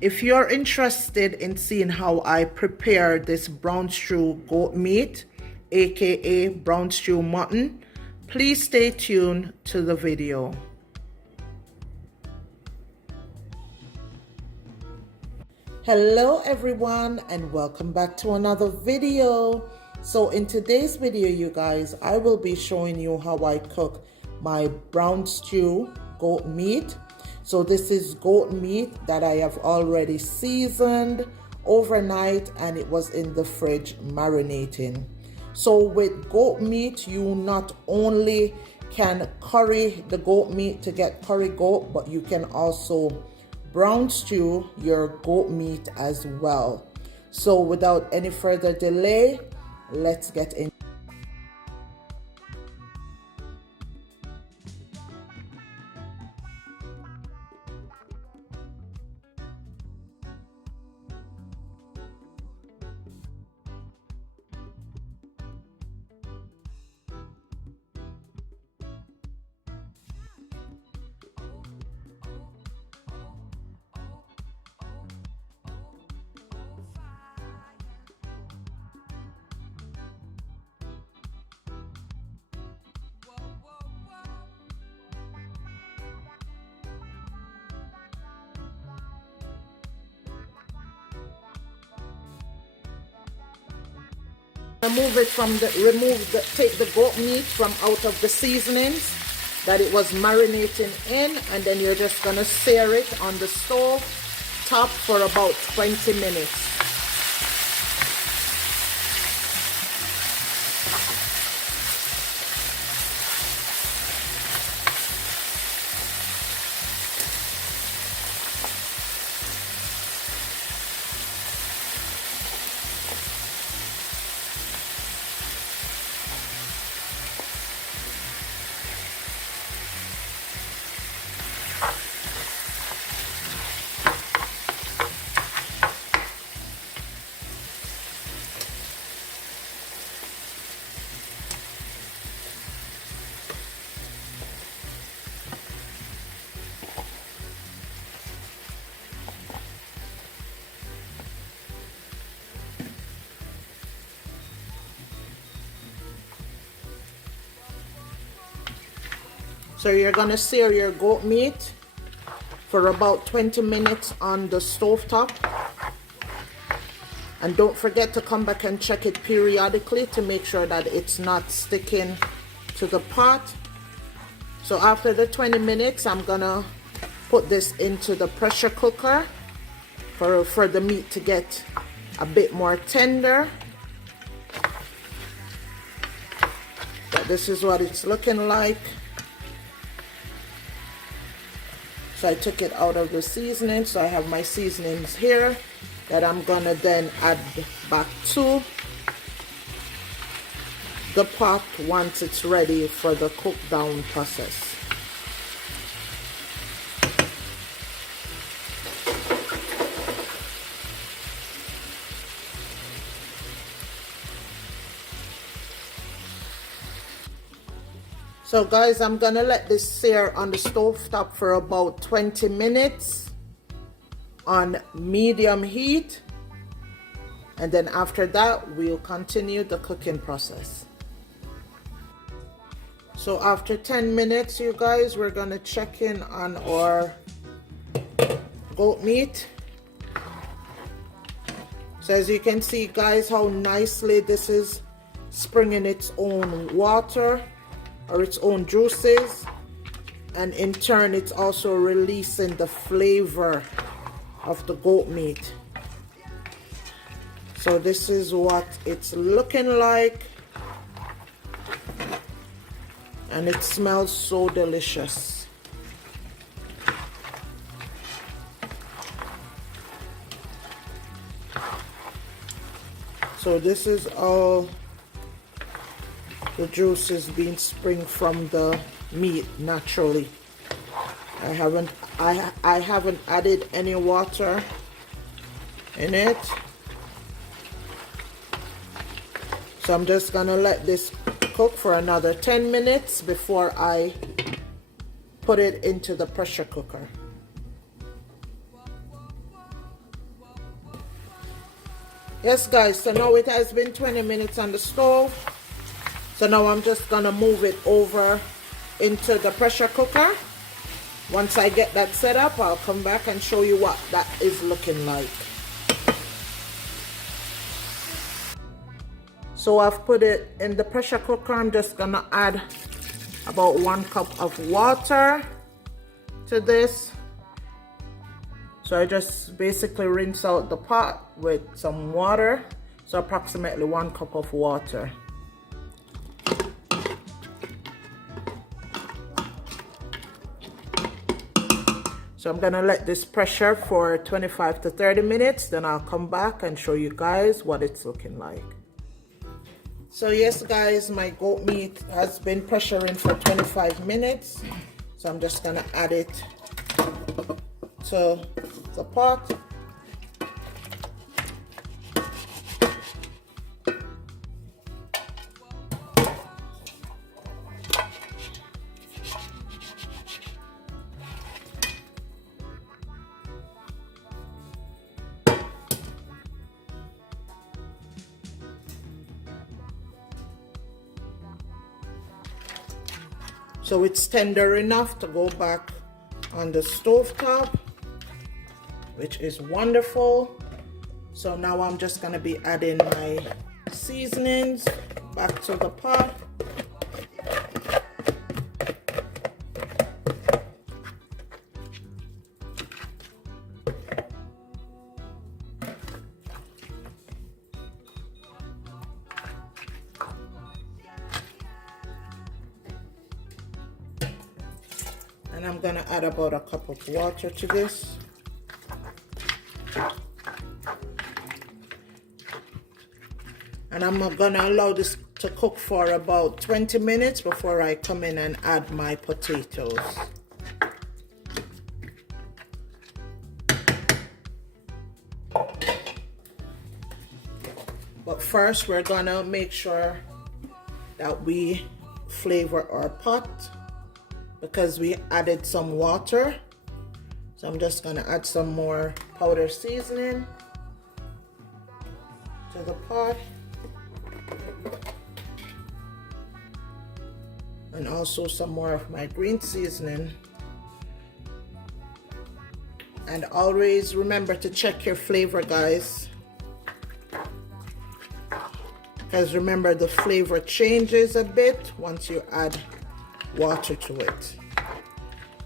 If you're interested in seeing how I prepare this brown stew goat meat, aka brown stew mutton, please stay tuned to the video. Hello everyone and welcome back to another video. So in today's video, you guys, I will be showing you how I cook my brown stew goat meat. So this is goat meat that I have already seasoned overnight and it was in the fridge marinating. So with goat meat, you not only can curry the goat meat to get curry goat, but you can also brown stew your goat meat as well. So without any further delay, let's get in. Take the goat meat from out of the seasonings that it was marinating in, and then you're just gonna sear it on the stove top for about 20 minutes. So you're gonna sear your goat meat for about 20 minutes on the stove top. And don't forget to come back and check it periodically to make sure that it's not sticking to the pot. So after the 20 minutes, I'm gonna put this into the pressure cooker for the meat to get a bit more tender. But this is what it's looking like. So I took it out of the seasoning. So I have my seasonings here that I'm gonna then add back to the pot once it's ready for the cook down process. So guys, I'm gonna let this sear on the stove top for about 20 minutes on medium heat. And then after that, we'll continue the cooking process. So after 10 minutes, you guys, we're gonna check in on our goat meat. So as you can see, guys, how nicely this is springing its own water or its own juices, and in turn it's also releasing the flavor of the goat meat. So this is what it's looking like, and it smells so delicious. So this is all the juice is being spring from the meat naturally. I haven't added any water in it. So I'm just gonna let this cook for another 10 minutes before I put it into the pressure cooker. Yes guys, so now it has been 20 minutes on the stove. So now I'm just gonna move it over into the pressure cooker. Once I get that set up, I'll come back and show you what that is looking like. So I've put it in the pressure cooker. I'm just gonna add about 1 cup of water to this. So I just basically rinse out the pot with some water. So approximately 1 cup of water. So I'm gonna let this pressure for 25 to 30 minutes, then I'll come back and show you guys what it's looking like. So yes guys, my goat meat has been pressuring for 25 minutes. So I'm just gonna add it to the pot. So it's tender enough to go back on the stove top, which is wonderful. So now I'm just gonna be adding my seasonings back to the pot. And I'm gonna add about a cup of water to this. And I'm gonna allow this to cook for about 20 minutes before I come in and add my potatoes. But first we're gonna make sure that we flavor our pot, because we added some water. So I'm just gonna add some more powder seasoning to the pot. And also some more of my green seasoning. And always remember to check your flavor, guys. Because remember, the flavor changes a bit once you add water to it.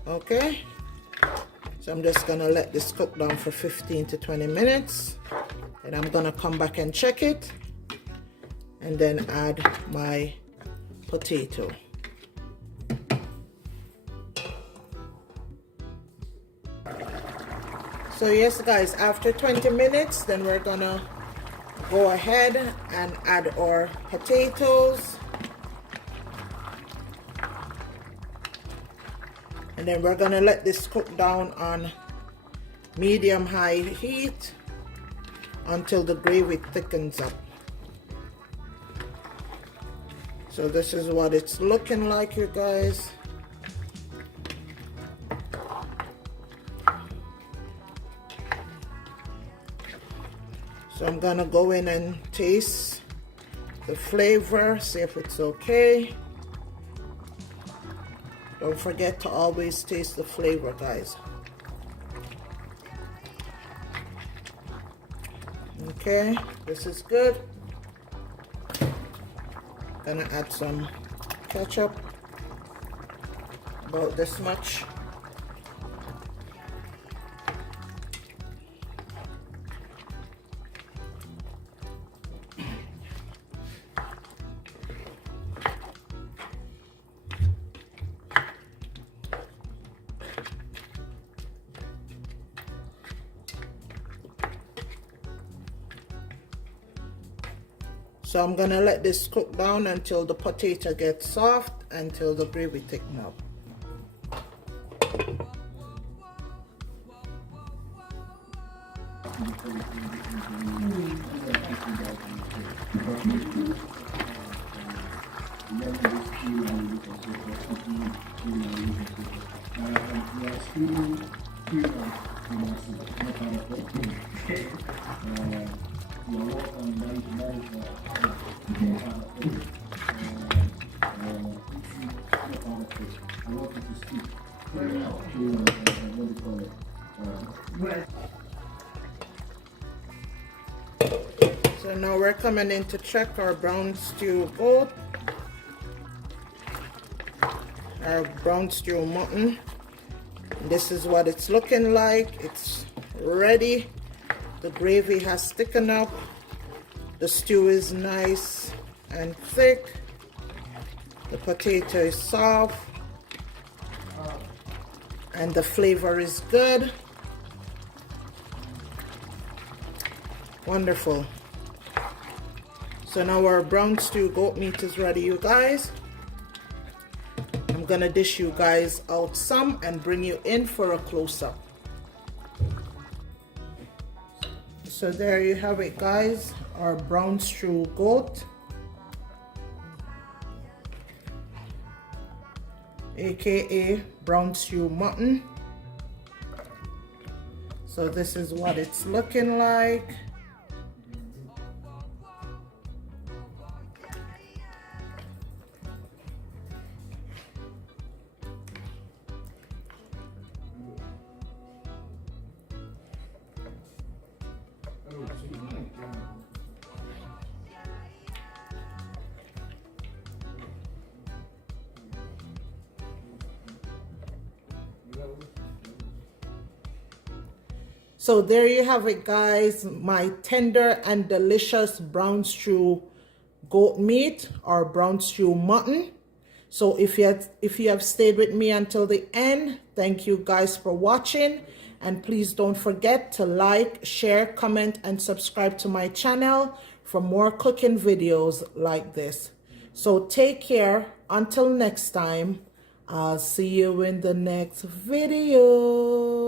Okay, so I'm just gonna let this cook down for 15 to 20 minutes, and I'm gonna come back and check it and then add my potato. So yes guys, after 20 minutes, then we're gonna go ahead and add our potatoes. And then we're gonna let this cook down on medium-high heat until the gravy thickens up. So this is what it's looking like, you guys. So I'm gonna go in and taste the flavor, see if it's okay. Don't forget to always taste the flavor, guys. Okay, this is good. Gonna add some ketchup, about this much. So I'm gonna let this cook down until the potato gets soft, until the gravy thickens up. So now we're coming in to check our brown stew goat, our brown stew mutton. This is what it's looking like. It's ready. The gravy has thickened up. The stew is nice and thick. The potato is soft. And the flavor is good. Wonderful. So now our brown stew goat meat is ready, you guys. I'm gonna dish you guys out some and bring you in for a close-up. So there you have it, guys, our brown stew goat, aka brown stew mutton. So this is what it's looking like. So there you have it, guys, my tender and delicious brown stew goat meat or brown stew mutton. So if you have stayed with me until the end, thank you guys for watching, and please don't forget to like, share, comment, and subscribe to my channel for more cooking videos like this. So take care until next time. I'll see you in the next video.